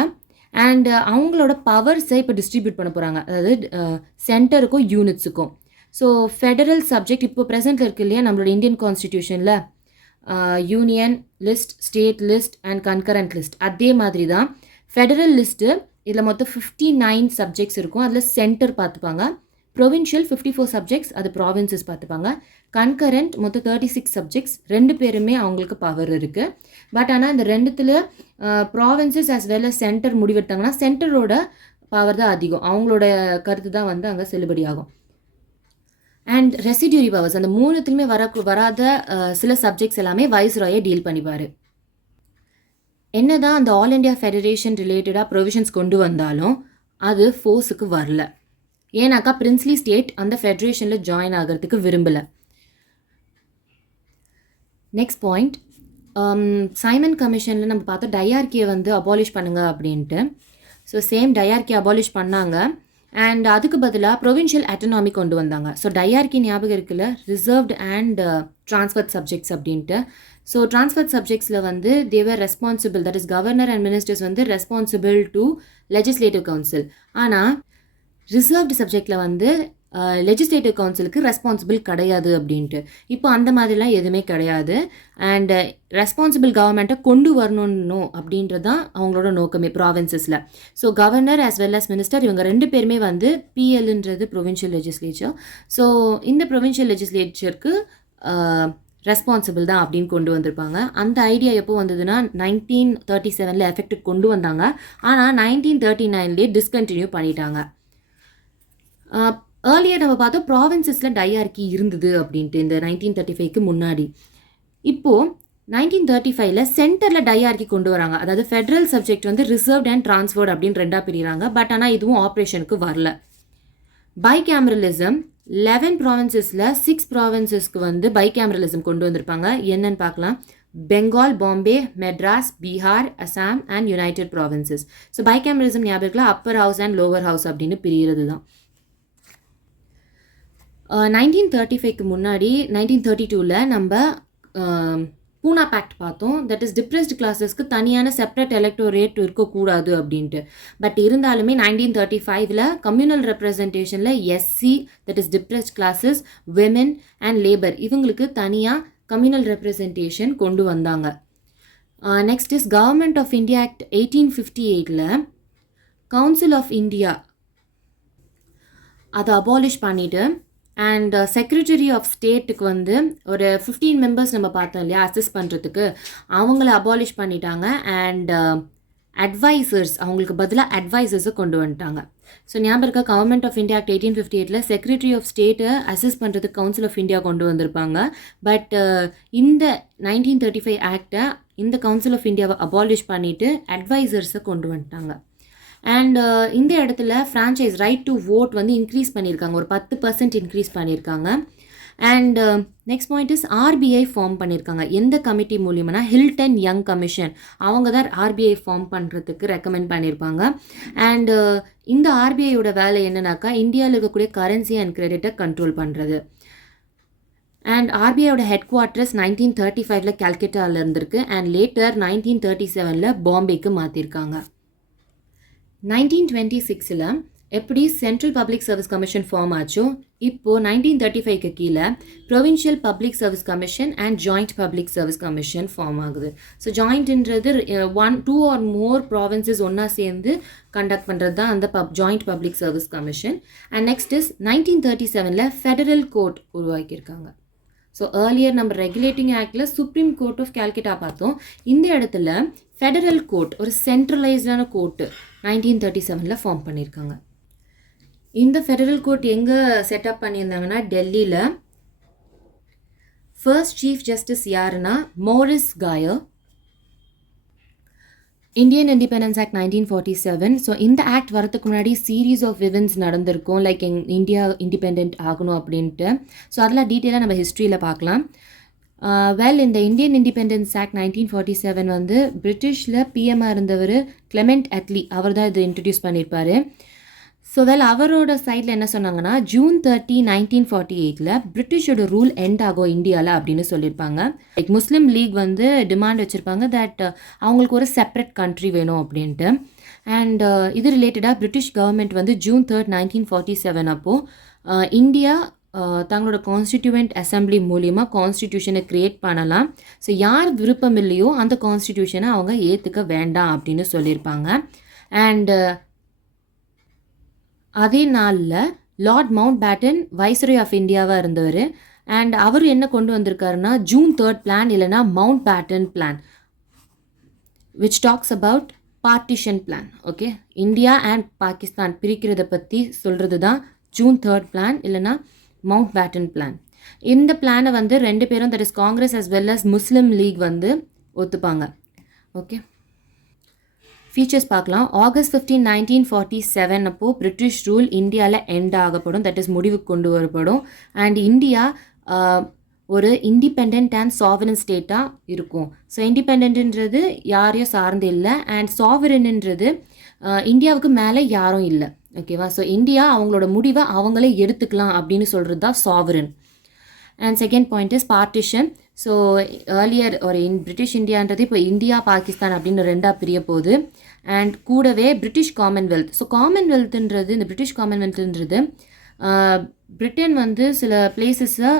அண்ட் அவங்களோட பவர்ஸை இப்போ டிஸ்ட்ரிபியூட் பண்ண போகிறாங்க, அதாவது சென்டருக்கும் யூனிட்ஸுக்கும். ஸோ ஃபெடரல் சப்ஜெக்ட் இப்போ ப்ரெசென்ட்டில் இருக்கு இல்லையா நம்மளோட இந்தியன் கான்ஸ்டிடியூஷனில் union list, state list and concurrent list, அதே மாதிரி தான் ஃபெடரல் லிஸ்ட்டு. இதில் மொத்தம் 59 சப்ஜெக்ட்ஸ் இருக்கும். அதில் சென்டர் பார்த்துப்பாங்க. ப்ரொவின்ஷியல் 54 சப்ஜெக்ட்ஸ், அது ப்ராவின்சஸ் பார்த்துப்பாங்க. கன்கரண்ட் மொத்தம் 36 சப்ஜெக்ட்ஸ், 2 பேருமே அவங்களுக்கு பவர் இருக்குது. பட் ஆனால் இந்த 2த்துல provinces as well as centre முடிவெடுத்தாங்கன்னா சென்டரோட பவர் தான் அதிகம், அவங்களோட கருத்து தான் வந்து அங்கே செல்லுபடி ஆகும். அண்ட் ரெசிடியூரி பவர்ஸ், அந்த 3த்துலையுமே வராத சில சப்ஜெக்ட்ஸ் எல்லாமே வைஸ்ராயை டீல் பண்ணிப்பார். என்னதான் அந்த ஆல் இண்டியா ஃபெடரேஷன் ரிலேட்டடாக ப்ரொவிஷன்ஸ் கொண்டு வந்தாலும் அது ஃபோர்ஸுக்கு வரல. ஏன்னாக்கா பிரின்ஸ்லி ஸ்டேட் அந்த ஃபெடரேஷனில் ஜாயின் ஆகிறதுக்கு விரும்பலை. நெக்ஸ்ட் பாயிண்ட், சைமன் கமிஷனில் நம்ம பார்த்தோம் டயார்கியை வந்து அபாலிஷ் பண்ணுங்க அப்படின்ட்டு. ஸோ சேம் டயார்கி அபாலிஷ் பண்ணாங்க. அண்ட் அதுக்கு பதிலாக ப்ரொவின்ஷியல் அட்டனாமி கொண்டு வந்தாங்க. ஸோ டயார்கி ஞாபகம் இருக்குல்ல, ரிசர்வ்டு அண்ட் ட்ரான்ஸ்ஃபர்ட் சப்ஜெக்ட்ஸ் அப்படின்ட்டு. ஸோ ட்ரான்ஸ்ஃபர்ட் சப்ஜெக்ட்ஸில் வந்து they were responsible, that is governor and ministers வந்து ரெஸ்பான்சிபிள் டு லெஜிஸ்லேட்டிவ் கவுன்சில். ஆனால் ரிசர்வ்டு சப்ஜெக்டில் வந்து லெஜிஸ்லேட்டிவ் கவுன்சிலுக்கு ரெஸ்பான்சிபிள் கிடையாது அப்படின்ட்டு. இப்போ அந்த மாதிரிலாம் எதுவுமே கிடையாது. அண்ட் ரெஸ்பான்சிபிள் கவர்மெண்ட்டை கொண்டு வரணும் அப்படின்றது தான் அவங்களோட நோக்கமே ப்ராவின்சஸில். So governor as well as minister இவங்க 2 பேருமே வந்து பிஎல்ன்றது ப்ரொவின்ஷியல் லெஜிஸ்லேச்சர். ஸோ இந்த ப்ரொவின்ஷியல் லெஜிஸ்லேச்சருக்கு ரெஸ்பான்சிபிள் தான் அப்படின்னு கொண்டு வந்திருப்பாங்க. அந்த ஐடியா எப்போ வந்ததுன்னா 1937 எஃபெக்ட்டுக்கு கொண்டு வந்தாங்க. ஆனால் 1939 டிஸ்கண்டினியூ பண்ணிட்டாங்க. ஏர்லியர் நம்ம பார்த்தோம் ப்ராவின்சஸில் டயார்கி இருந்தது அப்படின்ட்டு இந்த 1935க்கு முன்னாடி. இப்போது 1935 சென்டரில் டயார்கி கொண்டு வராங்க. அதாவது ஃபெடரல் சப்ஜெக்ட் வந்து ரிசர்வ்ட் அண்ட் ட்ரான்ஸ்ஃபர்ட் அப்படின்னு 2ஆக பிரிகிறாங்க. பட் ஆனால் இதுவும் ஆப்ரேஷனுக்கு வரல. பைகேமரலிசம் 11 ப்ராவின்சஸில் 6 ப்ராவின்சஸ்க்கு வந்து பைகேமரலிசம் கொண்டு வந்திருப்பாங்க. என்னன்னு பார்க்கலாம். Bengal, Bombay, Madras, Bihar, Assam and united provinces. So bicameralism ஞாபகத்தில் upper house and lower house அப்படின்னு பிரிகிறது தான். 1935க்கு முன்னாடி 1932ல் நம்ம பூனா பேக்ட் பார்த்தோம். தட் இஸ் டிப்ரெஸ்ட் கிளாஸஸ்க்கு தனியான செப்பரேட் எலக்டோரேட் இருக்கக்கூடாது அப்படின்ட்டு. பட் இருந்தாலுமே 1935ல் கம்யூனல் ரெப்ரசன்டேஷனில் SC, that is depressed classes, women and labour, இவங்களுக்கு தனியாக கம்யூனல் ரெப்ரசன்டேஷன் கொண்டு வந்தாங்க. Next is government of India act 1858ல் கவுன்சில் ஆஃப் இந்தியா அதை அபாலிஷ் பண்ணிவிட்டு அண்ட் செக்ரட்டரி ஆஃப் ஸ்டேட்டுக்கு வந்து ஒரு 15 மெம்பர்ஸ் நம்ம பார்த்தோம் இல்லையா அசஸ் பண்ணுறதுக்கு, அவங்கள அபாலிஷ் பண்ணிட்டாங்க. அண்ட் அட்வைசர்ஸ், அவங்களுக்கு பதிலாக அட்வைசர்ஸை கொண்டு வந்துட்டாங்க. ஸோ ஞாபகம் இருக்கா, கவர்மெண்ட் ஆஃப் இந்தியா ஆக்ட் 1858ல் செக்ரட்டரி ஆஃப் ஸ்டேட்டை அசஸ் பண்ணுறதுக்கு கவுன்சில் ஆஃப் இந்தியா கொண்டு வந்திருப்பாங்க. பட் இந்த 1935 ஆக்டை இந்த கவுன்சில் ஆஃப் இந்தியாவை அபாலிஷ் பண்ணிவிட்டு அட்வைசர்ஸை கொண்டு வந்துட்டாங்க. அண்ட் இந்த இடத்துல ஃப்ரான்ச்சைஸ் ரைட் டு ஓட் வந்து இன்க்ரீஸ் பண்ணியிருக்காங்க, ஒரு 10% இன்க்ரீஸ் பண்ணியிருக்காங்க. And next point is RBI form பண்ணியிருக்காங்க. எந்த கமிட்டி மூலியமானா ஹில்டன் யங் கமிஷன், அவங்க தான் ஆர்பிஐ ஃபார்ம் பண்ணுறதுக்கு ரெக்கமெண்ட் பண்ணியிருப்பாங்க. அண்ட் இந்த ஆர்பிஐயோட வேலை என்னன்னாக்கா இந்தியாவில் இருக்கக்கூடிய கரன்சி அண்ட் கிரெடிட்டை கண்ட்ரோல் பண்ணுறது. அண்ட் ஆர்பிஐயோட ஹெட் குவார்ட்டர்ஸ் 1935ல் கல்கட்டாவில் இருந்திருக்கு. அண்ட் லேட்டர் 1937ல் பாம்பேக்கு மாற்றிருக்காங்க. 1926ல் எப்படி central public service commission form ஆச்சோ, இப்போது 1935க்கு கீழே provincial public service commission and joint public service commission form ஆகுது. ஸோ ஜாயிண்ட்ன்றது 2 or more ப்ராவின்சஸ் ஒன்றா சேர்ந்து கண்டக்ட் பண்ணுறது தான் அந்த joint public service commission. And next is 1937ல் ஃபெடரல் கோர்ட் உருவாக்கியிருக்காங்க. ஸோ ஏர்லியர் நம்ம ரெகுலேட்டிங் ஆக்டில் சுப்ரீம் கோர்ட் ஆஃப் கல்கட்டா பார்த்தோம். இந்த இடத்துல ஃபெடரல் கோர்ட், ஒரு சென்ட்ரலைஸ்டான கோர்ட்டு 1937ல் ஃபார்ம் பண்ணியிருக்காங்க. இந்த ஃபெடரல் கோர்ட் எங்கே செட்டப் பண்ணியிருந்தாங்கன்னா டெல்லியில். ஃபர்ஸ்ட் சீஃப் ஜஸ்டிஸ் யாருன்னா Morris coir. Indian independence act 1947. So இந்த ஆக்ட் வரதுக்கு முன்னாடி சீரீஸ் ஆஃப் இவெண்ட்ஸ் நடந்திருக்கும், லைக் இந்தியா இண்டிபெண்ட் ஆகணும் அப்படின்ட்டு. ஸோ அதெல்லாம் டீட்டெயிலாக நம்ம ஹிஸ்ட்ரியில் பார்க்கலாம். இந்த இந்தியன் இண்டிபெண்டன்ஸ் ஆக்ட் 1947 வந்து பிரிட்டிஷில் பிஎம்மாக இருந்தவர் கிளெமெண்ட் அட்லி, அவர் தான் இது இன்ட்ரடியூஸ் பண்ணியிருப்பார். ஸோ அவரோட சைடில் என்ன சொன்னாங்கன்னா June 30, 1948ல் பிரிட்டிஷோட ரூல் எண்ட் ஆகும் இந்தியாவில் அப்படின்னு சொல்லியிருப்பாங்க. லைக் முஸ்லீம் லீக் வந்து டிமாண்ட் வச்சுருப்பாங்க தட் அவங்களுக்கு ஒரு செப்பரேட் கண்ட்ரி வேணும் அப்படின்ட்டு. அண்ட் இது ரிலேட்டடாக பிரிட்டிஷ் கவர்மெண்ட் வந்து June 3, 1947 அப்போது இந்தியா தங்களோட கான்ஸ்டிடியூவன்ட் அசம்பிளி மூலிமா கான்ஸ்டிடியூஷனை க்ரியேட் பண்ணலாம். ஸோ யார் விருப்பம் இல்லையோ அந்த கான்ஸ்டிடியூஷனை அவங்க ஏற்றுக்க வேண்டாம் அப்படின்னு சொல்லியிருப்பாங்க. அண்ட் அதே நாளில் Lord Mountbatten viceroy of இந்தியாவாக இருந்தவர். அண்ட் அவர் என்ன கொண்டு வந்திருக்காருன்னா June 3 பிளான், இல்லைனா Mountbatten plan, which talks about partition plan. Okay, India and Pakistan பிரிக்கிறத பற்றி சொல்கிறது தான் June 3 பிளான், இல்லைனா மவுண்ட் பேட்டன் பிளான். இந்த பிளானை வந்து 2 பேரும், that is Congress as well as Muslim League வந்து ஒத்துப்பாங்க. ஓகே, ஃபீச்சர்ஸ் பார்க்கலாம். August 15, 1947 அப்போது பிரிட்டிஷ் ரூல் இந்தியாவில் எண்ட் ஆகப்படும், தட் இஸ் முடிவுக்கு கொண்டு வரப்படும். அண்ட் இந்தியா ஒரு இண்டிபெண்ட் அண்ட் சாவரன் ஸ்டேட்டாக இருக்கும். ஸோ இண்டிபெண்ட்ன்றது யாரையும் சார்ந்து இல்லை, அண்ட் சாவரன்ன்றது இந்தியாவுக்கு மேலே யாரும் இல்லை. ஓகேவா? ஸோ இந்தியா அவங்களோட முடிவை அவங்களே எடுத்துக்கலாம் அப்படின்னு சொல்கிறது தான் sovereign. And second point is partition. So earlier ஒரு பிரிட்டிஷ் இந்தியான்றது இப்போ இந்தியா பாகிஸ்தான் அப்படின்னு 2ஆக பிரிய போகுது. அண்ட் கூடவே பிரிட்டிஷ் காமன்வெல்த். ஸோ காமன்வெல்த்ன்றது, இந்த பிரிட்டிஷ் காமன்வெல்த்ன்றது பிரிட்டன் வந்து சில பிளேசஸை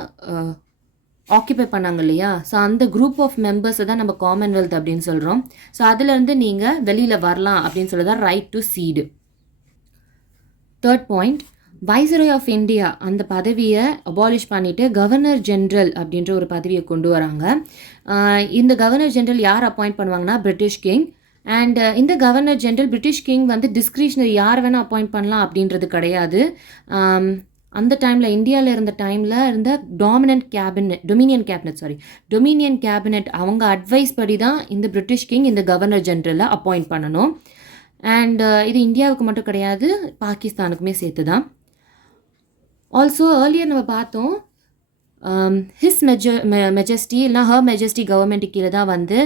ஆக்கியபை பண்ணாங்க இல்லையா, ஸோ அந்த குரூப் ஆஃப் மெம்பர்ஸை தான் நம்ம காமன்வெல்த் அப்படின்னு சொல்கிறோம். ஸோ அதுலேருந்து நீங்கள் வெளியில் வரலாம் அப்படின்னு சொல்லி தான் right to seat. Third point, viceroy of India அந்த பதவியை அபாலிஷ் பண்ணிவிட்டு கவர்னர் ஜென்ரல் அப்படின்ற ஒரு பதவியை கொண்டு வராங்க. இந்த கவர்னர் ஜென்ரல் யார் அப்பாயிண்ட் பண்ணுவாங்கன்னா பிரிட்டிஷ் கிங். அண்ட் இந்த கவர்னர் ஜென்ரல் பிரிட்டிஷ் கிங் வந்து டிஸ்கிரிஷனரி யார் வேணால் அப்பாயிண்ட் பண்ணலாம் அப்படின்றது கிடையாது. அந்த டைமில் இந்தியாவில் இருந்த டைமில் இருந்த டொமினியன் கேபினெட் அவங்க அட்வைஸ் படி தான் இந்த பிரிட்டிஷ் கிங் இந்த கவர்னர் ஜென்ரலை அப்பாயிண்ட் பண்ணணும். அண்ட் இது இந்தியாவுக்கு மட்டும் கிடையாது, பாகிஸ்தானுக்குமே சேர்த்து தான். ஆல்சோ ஏர்லியர் நம்ம பார்த்தோம் ஹிஸ் மெஜஸ்டி இல்லைனா ஹர் மெஜஸ்டி கவர்மெண்ட்டு கீழே தான் வந்து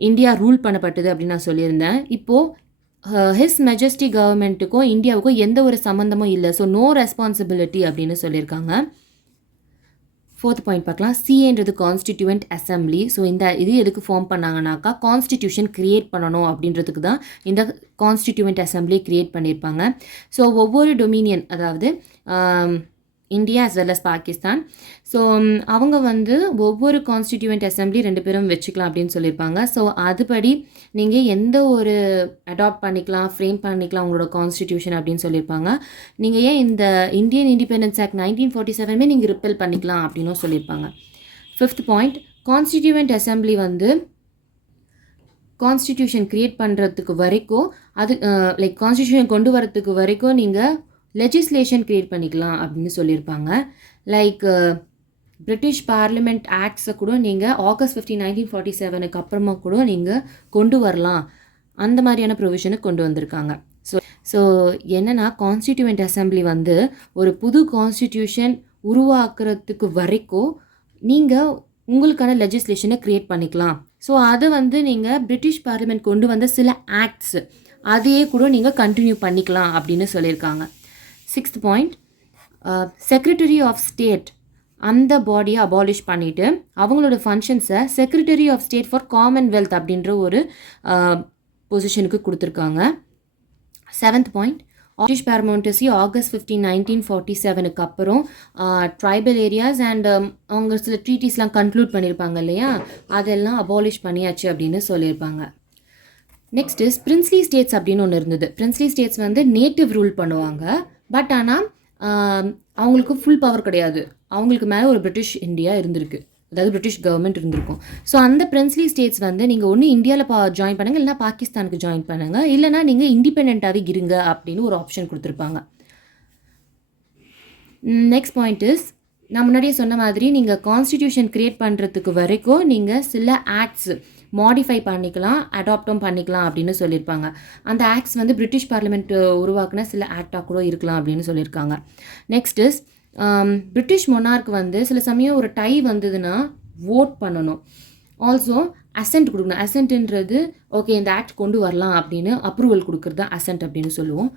இந்தியா ரூல் பண்ணப்பட்டது அப்படின்னு நான் சொல்லியிருந்தேன். இப்போது ஹிஸ் மெஜஸ்டி கவர்மெண்ட்டுக்கும் இந்தியாவுக்கும் எந்த ஒரு சம்மந்தமும் இல்லை. ஸோ நோ ரெஸ்பான்சிபிலிட்டி அப்படின்னு சொல்லியிருக்காங்க. 4th பாயிண்ட் பார்க்கலாம். சிஏன்றது கான்ஸ்டிடியூவன்ட் அசம்பிளி. ஸோ இது எதுக்கு ஃபார்ம் பண்ணாங்கனாக்கா கான்ஸ்டிடியூஷன் க்ரியேட் பண்ணணும் அப்படின்றதுக்கு தான் இந்த கான்ஸ்டிடியூவன்ட் அசம்பிளி க்ரியேட் பண்ணியிருப்பாங்க. ஸோ ஒவ்வொரு டொமினியன், அதாவது India as well as Pakistan, so அவங்க வந்து ஒவ்வொரு கான்ஸ்டிடியூவன்ட் அசம்பிளி 2 பேரும் வச்சுக்கலாம் அப்படின்னு சொல்லியிருப்பாங்க. ஸோ அதுபடி நீங்கள் எந்த ஒரு அடாப்ட் பண்ணிக்கலாம், ஃப்ரேம் பண்ணிக்கலாம் உங்களோட கான்ஸ்டிடியூஷன் அப்படின்னு சொல்லியிருப்பாங்க. நீங்கள் ஏன் இந்த இந்தியன் இண்டிபெண்டன்ஸ் ஆக்ட் 1947 நீங்கள் ரிப்பெல் பண்ணிக்கலாம் அப்படின்னும் சொல்லியிருப்பாங்க. 5th பாயிண்ட், கான்ஸ்டிடியூவன்ட் அசம்பிளி வந்து கான்ஸ்டிடியூஷன் க்ரியேட் பண்ணுறதுக்கு வரைக்கும் அது லைக் கான்ஸ்டிடியூஷன் கொண்டு வரத்துக்கு வரைக்கும் நீங்கள் லெஜிஸ்லேஷன் க்ரியேட் பண்ணிக்கலாம் அப்படின்னு சொல்லியிருப்பாங்க. லைக் பிரிட்டிஷ் பார்லிமெண்ட் ஆக்ட்ஸை கூட நீங்கள் August 15, 1947 அப்புறமா கூட நீங்கள் கொண்டு வரலாம், அந்த மாதிரியான ப்ரொவிஷனை கொண்டு வந்திருக்காங்க. ஸோ என்னென்னா கான்ஸ்டிடியூவன்ட் அசம்பிளி வந்து ஒரு புது கான்ஸ்டிடியூஷன் உருவாக்குறதுக்கு வரைக்கும் நீங்கள் உங்களுக்கான லெஜிஸ்லேஷனை க்ரியேட் பண்ணிக்கலாம். ஸோ அதை வந்து நீங்கள் பிரிட்டிஷ் பார்லிமெண்ட் கொண்டு வந்த சில ஆக்ட்ஸ் அதையே கூட நீங்கள் கண்டினியூ பண்ணிக்கலாம் அப்படின்னு சொல்லியிருக்காங்க. 6th point, secretary of state அந்த பாடியை அபாலிஷ் பண்ணிவிட்டு அவங்களோட ஃபங்க்ஷன்ஸை secretary of state for Commonwealth அப்படின்ற ஒரு பொசிஷனுக்கு கொடுத்துருக்காங்க. 7th பாயிண்ட், பிரிட்டிஷ் பேரமௌண்டசி August 15, 1947 அப்புறம் ட்ரைபல் ஏரியாஸ் அண்ட் அவங்க சில ட்ரீட்டிஸ்லாம் கன்க்ளூட் பண்ணியிருப்பாங்க இல்லையா, அதெல்லாம் அபாலிஷ் பண்ணியாச்சு அப்படின்னு சொல்லியிருப்பாங்க. நெக்ஸ்ட் இஸ் பிரின்ஸ்லி ஸ்டேட்ஸ் அப்படின்னு ஒன்று இருந்தது. பிரின்ஸ்லி ஸ்டேட்ஸ் வந்து நேட்டிவ் ரூல் பண்ணுவாங்க. பட் ஆனால் அவங்களுக்கு ஃபுல் பவர் கிடையாது. அவங்களுக்கு மேலே ஒரு பிரிட்டிஷ் இந்தியா இருந்திருக்கு, அதாவது பிரிட்டிஷ் கவர்மெண்ட் இருந்திருக்கும். ஸோ அந்த பிரின்ஸ்லி ஸ்டேட்ஸ் வந்து நீங்கள் ஒன்று இந்தியாவில் ஜாயின் பண்ணுங்கள், இல்லைனா பாகிஸ்தானுக்கு ஜாயின் பண்ணுங்கள், இல்லைனா நீங்கள் இண்டிபெண்ட்டாகவே இருங்க அப்படின்னு ஒரு ஆப்ஷன் கொடுத்துருப்பாங்க. நெக்ஸ்ட் பாயிண்ட் இஸ், நான் முன்னாடியே சொன்ன மாதிரி நீங்கள் கான்ஸ்டிடியூஷன் க்ரியேட் பண்ணுறதுக்கு வரைக்கும் நீங்கள் சில ஆக்ட்ஸ் மாடிஃபை பண்ணிக்கலாம், அடாப்டும் பண்ணிக்கலாம் அப்படின்னு சொல்லியிருப்பாங்க. அந்த ஆக்ட்ஸ் வந்து பிரிட்டிஷ் பார்லிமெண்ட் உருவாக்குன சில ஆக்டாக கூட இருக்கலாம் அப்படின்னு சொல்லியிருக்காங்க. நெக்ஸ்ட் இஸ், பிரிட்டிஷ் மொனார்க் வந்து சில சமயம் ஒரு டை வந்ததுன்னா ஓட் பண்ணணும். ஆல்சோ அசென்ட் கொடுக்கணும். அசென்ட்ன்றது ஓகே இந்த ஆக்ட் கொண்டு வரலாம் அப்படின்னு அப்ரூவல் கொடுக்குறது தான் அசென்ட் அப்படின்னு சொல்லுவோம்.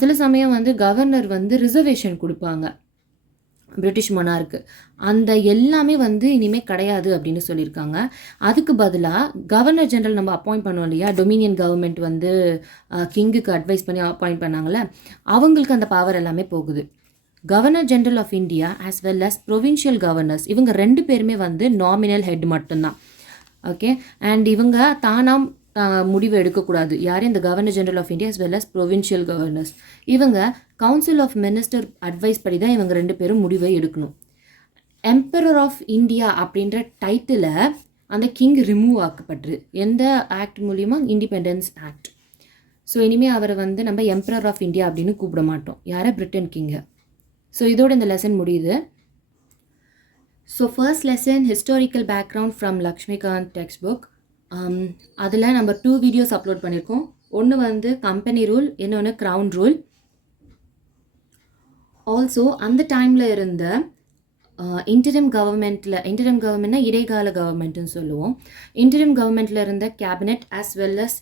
சில சமயம் வந்து கவர்னர் வந்து ரிசர்வேஷன் கொடுப்பாங்க பிரிட்டிஷ் மொனார்க்கு. அந்த எல்லாமே வந்து இனிமேல் கிடையாது அப்படின்னு சொல்லியிருக்காங்க. அதுக்கு பதிலாக கவர்னர் ஜெனரல் நம்ம அப்பாயிண்ட் பண்ணோம் இல்லையா, டொமினியன் கவர்மெண்ட் வந்து கிங்குக்கு அட்வைஸ் பண்ணி அப்பாயிண்ட் பண்ணாங்களே, அவங்களுக்கு அந்த பவர் எல்லாமே போகுது. Governor general of India as well as provincial governors, இவங்க 2 பேருமே வந்து நாமினல் ஹெட் மட்டும்தான். ஓகே, அண்ட் இவங்க தானாக முடிவு எடுக்கக்கூடாது. யார்? இந்த governor general of India as well as provincial governors. இவங்க கவுன்சில் ஆஃப் மினிஸ்டர் அட்வைஸ் படி தான் இவங்க 2 பேரும் முடிவை எடுக்கணும். எம்பரர் ஆஃப் இந்தியா அப்படின்ற டைட்டில் அந்த கிங் ரிமூவ் ஆக்கப்பட்டு எந்த ஆக்ட் மூலிமா? Independence act. ஸோ இனிமேல் அவரை வந்து நம்ம எம்பரர் ஆஃப் இந்தியா அப்படின்னு கூப்பிட மாட்டோம். யாரை? பிரிட்டன் கிங்கை. ஸோ இதோட இந்த லெசன் முடியுது. So first lesson historical background from Laxmikanth text book. அதில் நம்ம 2 வீடியோஸ் அப்லோட் பண்ணியிருக்கோம். ஒன்று வந்து கம்பெனி ரூல், இன்னொன்று க்ரவுன் ரூல். ஆல்சோ அந்த டைமில் இருந்த இன்டரிம் கவர்மெண்ட்னா இடைக்கால கவர்மெண்ட்டுன்னு சொல்லுவோம். இன்டரிம் கவர்மெண்ட்டில் இருந்த கேபினெட் ஆஸ் வெல் அஸ்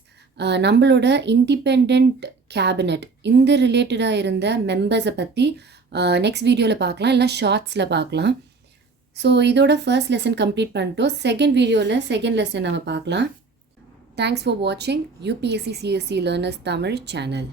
நம்மளோட இண்டிபெண்ட் கேபினெட், இந்த ரிலேட்டடாக இருந்த மெம்பர்ஸை பற்றி நெக்ஸ்ட் வீடியோவில் பார்க்கலாம், இல்லை ஷார்ட்ஸில் பார்க்கலாம். ஸோ இதோட ஃபர்ஸ்ட் லெசன் கம்ப்ளீட் பண்ணிட்டோம். செகண்ட் வீடியோவில் செகண்ட் லெசன் நம்ம பார்க்கலாம். தேங்க்ஸ் ஃபார் வாட்சிங் UPSC CSC Learners Tamil channel.